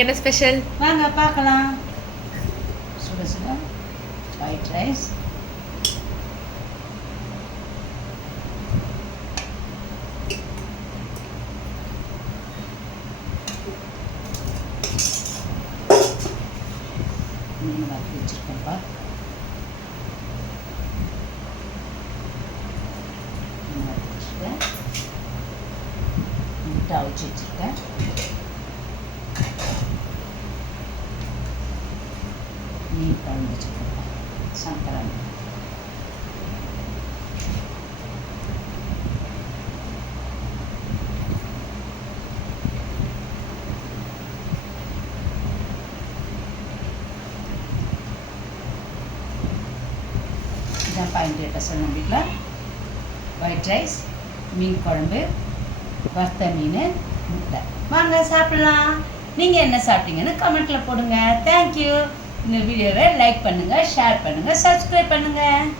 என்ன ஸ்பெஷல் வாங்க பார்க்கலாம். சுட சுட ஒயிட் ரைஸ், மீன் வறுத்து வச்சுருக்கேன்ப்பா. மீன் வறுத்து வச்சுருக்கேன், முட்டை அவிச்சு வச்சுருக்கேன், மீன் குழம்பு வச்சுருக்கேன்ப்பா. சங்கரா இதான்ப்பா இன்றைய ஸ்பெஷல் நம்ம வீட்டில். ஒயிட் ரைஸ், மீன் குழம்பு, வறுத்த மீன், முட்டை. வாங்க சாப்பிட்லாம். நீங்கள் என்ன சாப்பிட்டீங்கன்னு கமெண்ட்டில் போடுங்க. தேங்க்யூ. இந்த வீடியோவை லைக் பண்ணுங்கள், ஷேர் பண்ணுங்கள், சப்ஸ்கிரைப் பண்ணுங்கள்.